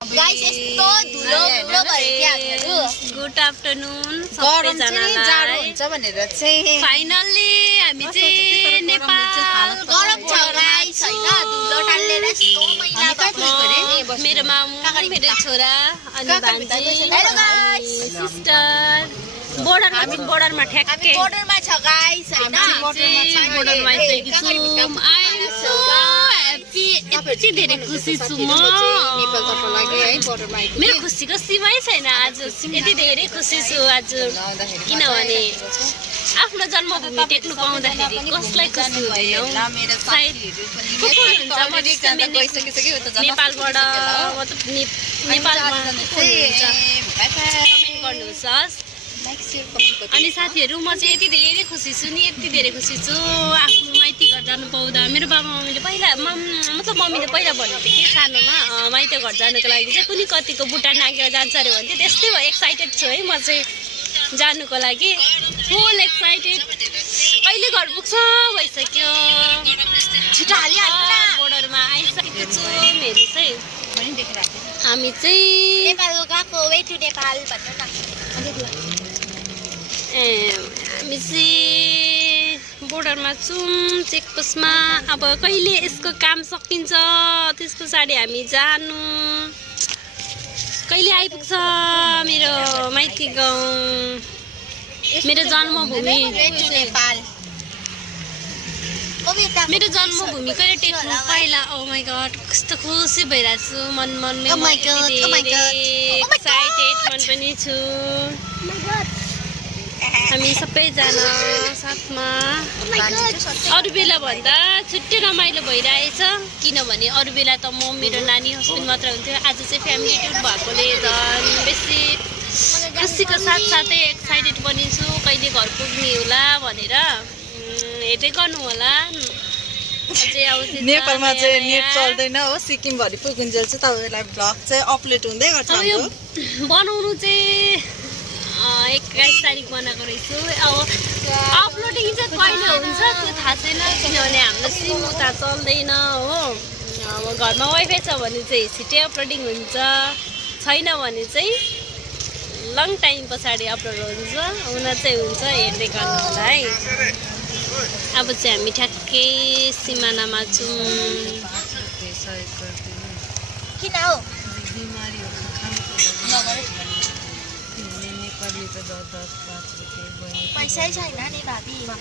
guys यस्तो धुलो धुलो भयो के हामीहरु गुड आफ्टरनुन सबैजनालाई जाडो हुन्छ भनेर चाहिँ फाइनल्ली हामी चाहिँ नेपाल गरम छ गाइस हैन धुलो टाल्लेर यस्तो मैला भएको मेरो मामु मेरो छोरा अनि भान्जी हेलो गाइस सिस्टर बोर्डरमा ठ्याक्कै बोर्डरमा छ गाइस हैन बोर्डरमा आइसकेको छु आई एम सो ह्यापी यति धेरै खुसी छु म मेरो खुसीको सीमै छैन आज यति धेरै खुसी छु आज किनभने आफ्नो जन्मभूमि टेक्नु पाउँदाखेरि कसलाई खुसी हुँदैन सायद नेपालबाट मतलब नेपालमा कमेन्ट गर्नुहोस् अनि साथीहरु म चाहिँ यति धेरै खुसी छु नि यति धेरै खुसी छु आफ्नो माइती घर जानु पाउँदा मेरो बाबा मम्मीले पहिला मतलब मम्मीले पहिला भनेको थियो कि सानोमा माइती घर जानुको लागि चाहिँ कुनै कतिको बुट्टा नागेर जान्छ अरे भन्थ्यो त्यस्तै भयो एक्साइटेड छु है म चाहिँ जानुको लागि फुल एक्साइटेड कहिले घर पुग्छ भइसक्यो छिटो हालिहाल्नु बोर्डरमा आइसकेको छु मेरो चाहिँ हामी चाहिँ नेपाल गएको वे टु नेपाल भन्नु न हामी चाहिँ बोर्डरमा छौँ चेकपोस्टमा अब कहिले यसको काम सकिन्छ त्यस पछाडि हामी जानु कहिले आइपुग्छ मेरो माइती गाउँ मेरो जन्मभूमि मेरो जन्मभूमि कहिले टेक्नु पहिला ओ माई गड कस्तो खुसी भइरहेको छु मनमै एक्साइटेड मन पनि छु हामी सबैजना साथमा अरू बेला भन्दा छुट्टै रमाइलो भइरहेछ किनभने अरू बेला त म मेरो नानी हस्बेन्ड मात्र हुन्थ्यो आज चाहिँ फ्यामिली टुर भएकोले झन् बेसी खुसीको साथसाथै एक्साइटेड पनि छु कहिले घर पुग्ने होला भनेर हेर्दै गर्नु होला नेपालमा चाहिँ नेट चल्दैन हो सिक्किम भरि पुगिन्जेल चाहिँ तपाईहरुलाई भ्लग चाहिँ अपलोड हुँदै गर्छ हाम्रो बनाउनु चाहिँ 21 तारिक बनाएको रहेछु अब अपलोडिङ चाहिँ कहिले हुन्छ त्यो थाहा छैन किनभने हाम्रो सिम उता चल्दैन हो अब घरमा वाइफाई छ भने चाहिँ छिट्टै अपलोडिङ हुन्छ छैन भने चाहिँ लङ टाइम पछाडि अपलोड हुन्छ हुन चाहिँ हुन्छ हेर्दै गर्नु होला है अब चाहिँ हामी ठ्याक्कै सिमानामा छौँ किन हो पैसै छैन नि भाबी 5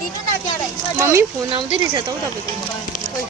दिनु न त्यहाँ रहेछ मम्मी फोन आउँदै रहेछ त हौ तपाईको